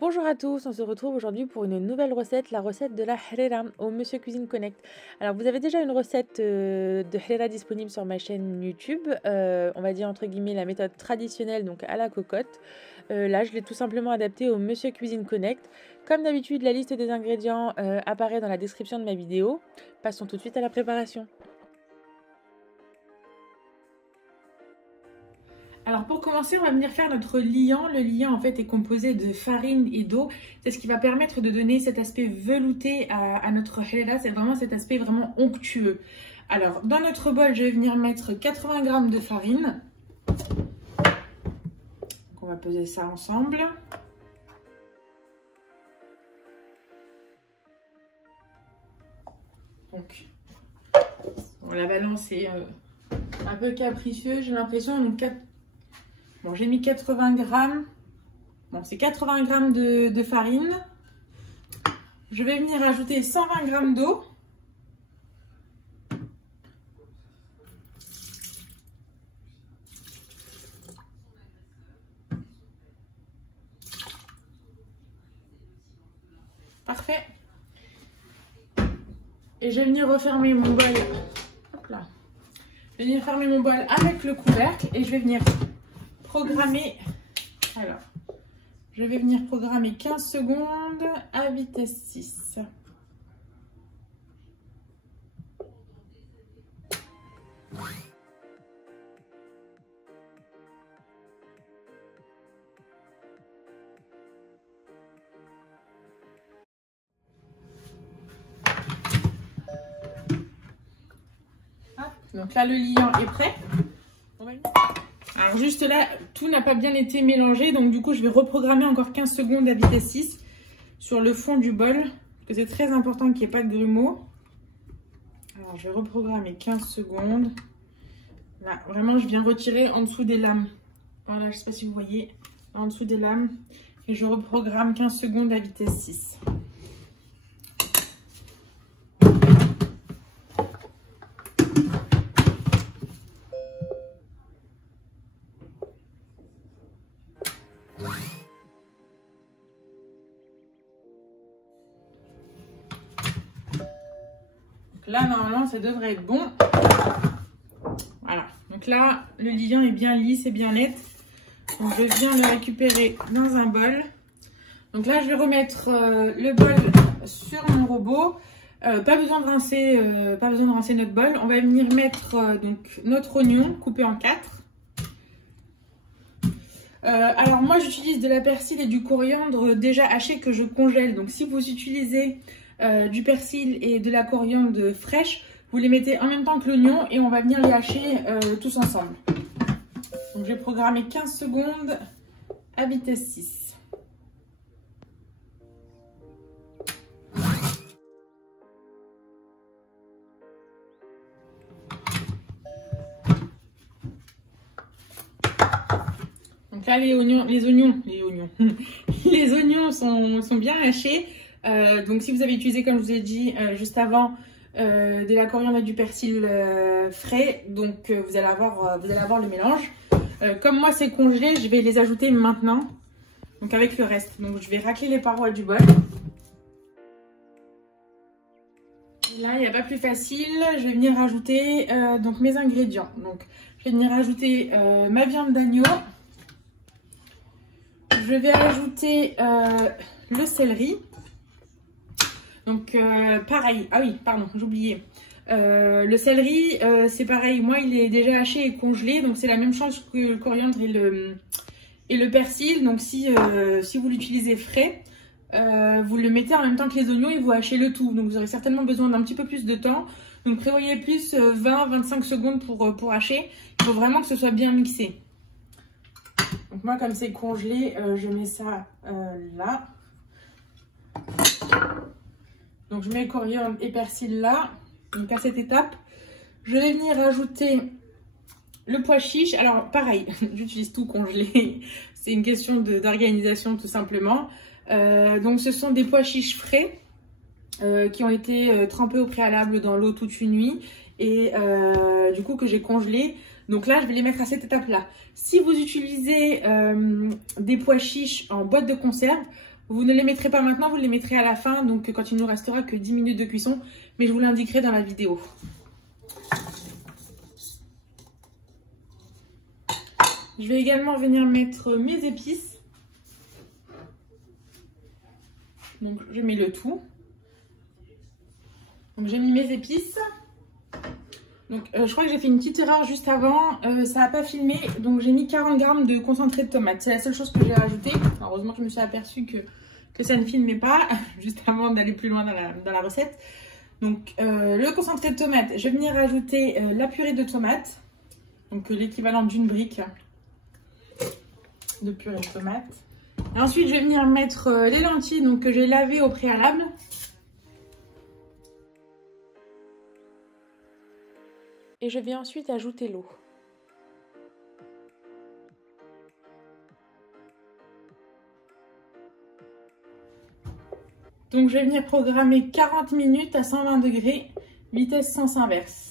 Bonjour à tous, on se retrouve aujourd'hui pour une nouvelle recette, la recette de la harira au Monsieur Cuisine Connect. Alors vous avez déjà une recette de harira disponible sur ma chaîne YouTube, on va dire entre guillemets la méthode traditionnelle, donc à la cocotte. Là je l'ai tout simplement adaptée au Monsieur Cuisine Connect. Comme d'habitude, la liste des ingrédients apparaît dans la description de ma vidéo. Passons tout de suite à la préparation. Alors pour commencer, on va venir faire notre liant. Le liant en fait est composé de farine et d'eau. C'est ce qui va permettre de donner cet aspect velouté à notre harira. C'est vraiment cet aspect vraiment onctueux. Alors dans notre bol, je vais venir mettre 80 g de farine. Donc, on va peser ça ensemble. Donc bon, la balance est un peu capricieuse, j'ai l'impression. Donc bon, j'ai mis 80 g. Bon, c'est 80 g de farine. Je vais venir ajouter 120 g d'eau. Parfait. Et je vais venir refermer mon bol. Hop là. Je vais venir fermer mon bol avec le couvercle et je vais venir programmer. Alors, je vais venir programmer 15 secondes à vitesse 6. Donc là, le liant est prêt. Alors juste là, tout n'a pas bien été mélangé. Donc du coup, je vais reprogrammer encore 15 secondes à vitesse 6 sur le fond du bol. Parce que c'est très important qu'il n'y ait pas de grumeaux. Alors je vais reprogrammer 15 secondes. Là, vraiment, je viens retirer en dessous des lames. Voilà, je ne sais pas si vous voyez. En dessous des lames. Et je reprogramme 15 secondes à vitesse 6. Là, normalement, ça devrait être bon. Voilà. Donc là, le liant est bien lisse et bien net. Donc, je viens le récupérer dans un bol. Donc là, je vais remettre le bol sur mon robot. Pas besoin de rincer notre bol. On va venir mettre donc notre oignon coupé en 4. Alors moi, j'utilise de la persil et du coriandre déjà haché que je congèle. Donc si vous utilisez du persil et de la coriandre fraîche, vous les mettez en même temps que l'oignon et on va venir les hacher tous ensemble. Donc je vais programmer 15 secondes à vitesse 6. Donc là les oignons sont bien hachés. Donc si vous avez utilisé, comme je vous ai dit juste avant, de la coriandre et du persil frais, donc vous allez avoir le mélange. Comme moi c'est congelé, je vais les ajouter maintenant, donc avec le reste. Donc je vais racler les parois du bol. Et là il n'y a pas plus facile, je vais venir rajouter donc mes ingrédients. Donc je vais venir ajouter ma viande d'agneau. Je vais ajouter le céleri. Donc pareil, ah oui pardon j'oubliais, le céleri c'est pareil, moi il est déjà haché et congelé, donc c'est la même chose que le coriandre et le persil. Donc si vous l'utilisez frais, vous le mettez en même temps que les oignons et vous hachez le tout, donc vous aurez certainement besoin d'un petit peu plus de temps. Donc prévoyez plus 20-25 secondes pour hacher. Il faut vraiment que ce soit bien mixé. Donc moi comme c'est congelé, je mets ça là. Donc je mets coriandre et persil là. Donc à cette étape, je vais venir ajouter le pois chiche. Alors pareil, j'utilise tout congelé. C'est une question d'organisation tout simplement. Donc ce sont des pois chiches frais qui ont été trempés au préalable dans l'eau toute une nuit. Et du coup que j'ai congelé. Donc là, je vais les mettre à cette étape-là. Si vous utilisez des pois chiches en boîte de conserve, Vous ne les mettrez pas maintenant, vous les mettrez à la fin, donc quand il ne nous restera que 10 minutes de cuisson, mais je vous l'indiquerai dans la vidéo. Je vais également venir mettre mes épices. Donc je mets le tout. Donc j'ai mis mes épices. Donc je crois que j'ai fait une petite erreur juste avant, ça n'a pas filmé. Donc j'ai mis 40 g de concentré de tomate. C'est la seule chose que j'ai rajouté. Heureusement que je me suis aperçue que ça ne filmait pas, juste avant d'aller plus loin dans la recette. Donc le concentré de tomate, je vais venir rajouter la purée de tomate. Donc l'équivalent d'une brique de purée de tomate. Et ensuite, je vais venir mettre les lentilles donc, que j'ai lavées au préalable. Et je vais ensuite ajouter l'eau. Donc, je vais venir programmer 40 minutes à 120 degrés, vitesse sens inverse.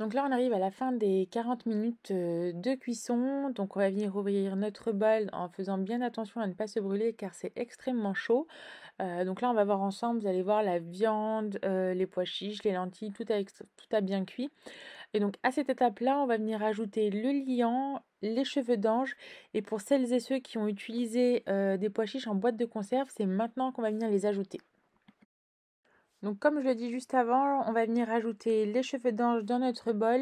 Donc là, on arrive à la fin des 40 minutes de cuisson. Donc on va venir ouvrir notre bol en faisant bien attention à ne pas se brûler car c'est extrêmement chaud. Donc là, on va voir ensemble, vous allez voir la viande, les pois chiches, les lentilles, tout a bien cuit. Et donc à cette étape-là, on va venir ajouter le liant, les cheveux d'ange. Et pour celles et ceux qui ont utilisé des pois chiches en boîte de conserve, c'est maintenant qu'on va venir les ajouter. Donc comme je l'ai dit juste avant, on va venir ajouter les cheveux d'ange dans notre bol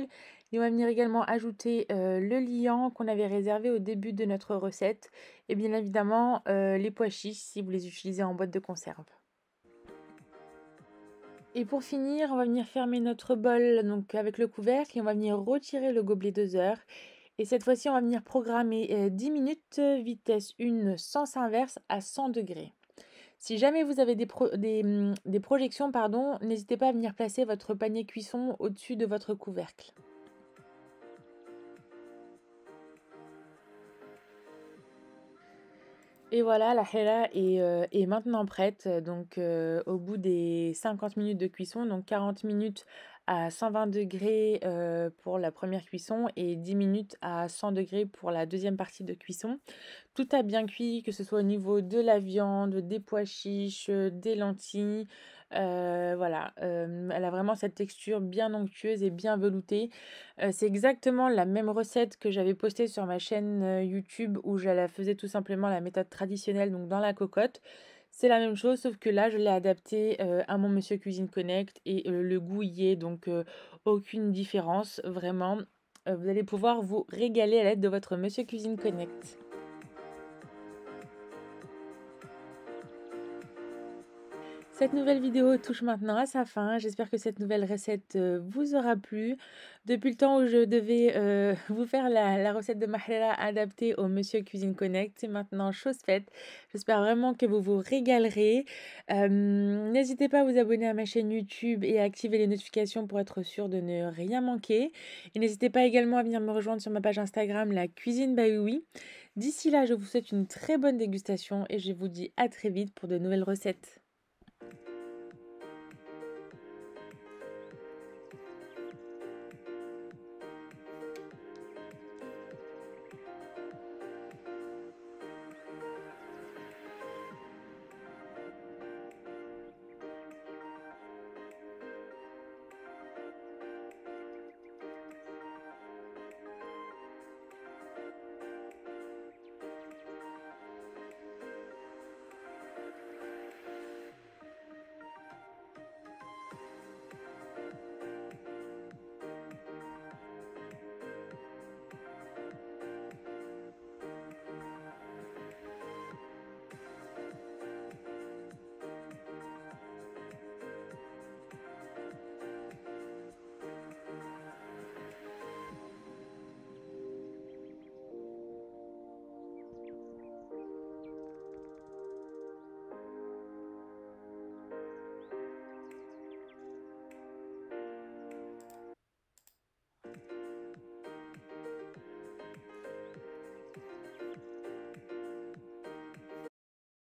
et on va venir également ajouter le liant qu'on avait réservé au début de notre recette et bien évidemment les pois chiches si vous les utilisez en boîte de conserve. Et pour finir, on va venir fermer notre bol donc avec le couvercle et on va venir retirer le gobelet doseur. Et cette fois-ci, on va venir programmer 10 minutes, vitesse 1 sens inverse à 100 degrés. Si jamais vous avez des projections, pardon, n'hésitez pas à venir placer votre panier cuisson au-dessus de votre couvercle. Et voilà, la hela est maintenant prête. Donc au bout des 50 minutes de cuisson, donc 40 minutes à 120 degrés pour la première cuisson et 10 minutes à 100 degrés pour la deuxième partie de cuisson. Tout a bien cuit, que ce soit au niveau de la viande, des pois chiches, des lentilles. Voilà, elle a vraiment cette texture bien onctueuse et bien veloutée. C'est exactement la même recette que j'avais postée sur ma chaîne YouTube où je la faisais tout simplement la méthode traditionnelle, donc dans la cocotte. C'est la même chose, sauf que là, je l'ai adapté à mon Monsieur Cuisine Connect et le goût y est, donc aucune différence, vraiment. Vous allez pouvoir vous régaler à l'aide de votre Monsieur Cuisine Connect. Cette nouvelle vidéo touche maintenant à sa fin. J'espère que cette nouvelle recette vous aura plu. Depuis le temps où je devais vous faire la recette de mahlela adaptée au Monsieur Cuisine Connect, c'est maintenant chose faite. J'espère vraiment que vous vous régalerez. N'hésitez pas à vous abonner à ma chaîne YouTube et à activer les notifications pour être sûr de ne rien manquer. Et n'hésitez pas également à venir me rejoindre sur ma page Instagram, la cuisine by Oui. D'ici là, je vous souhaite une très bonne dégustation et je vous dis à très vite pour de nouvelles recettes.